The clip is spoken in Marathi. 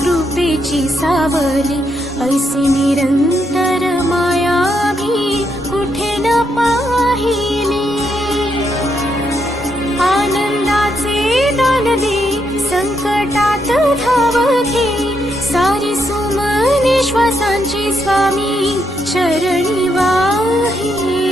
कृपेची सावली, ऐसी निरंतर माया मी कुठे न पाहिली. आनंदाचे दान दे, संकटात धाव घे, सारी सुमने श्वासांची स्वामी चरणी वाही.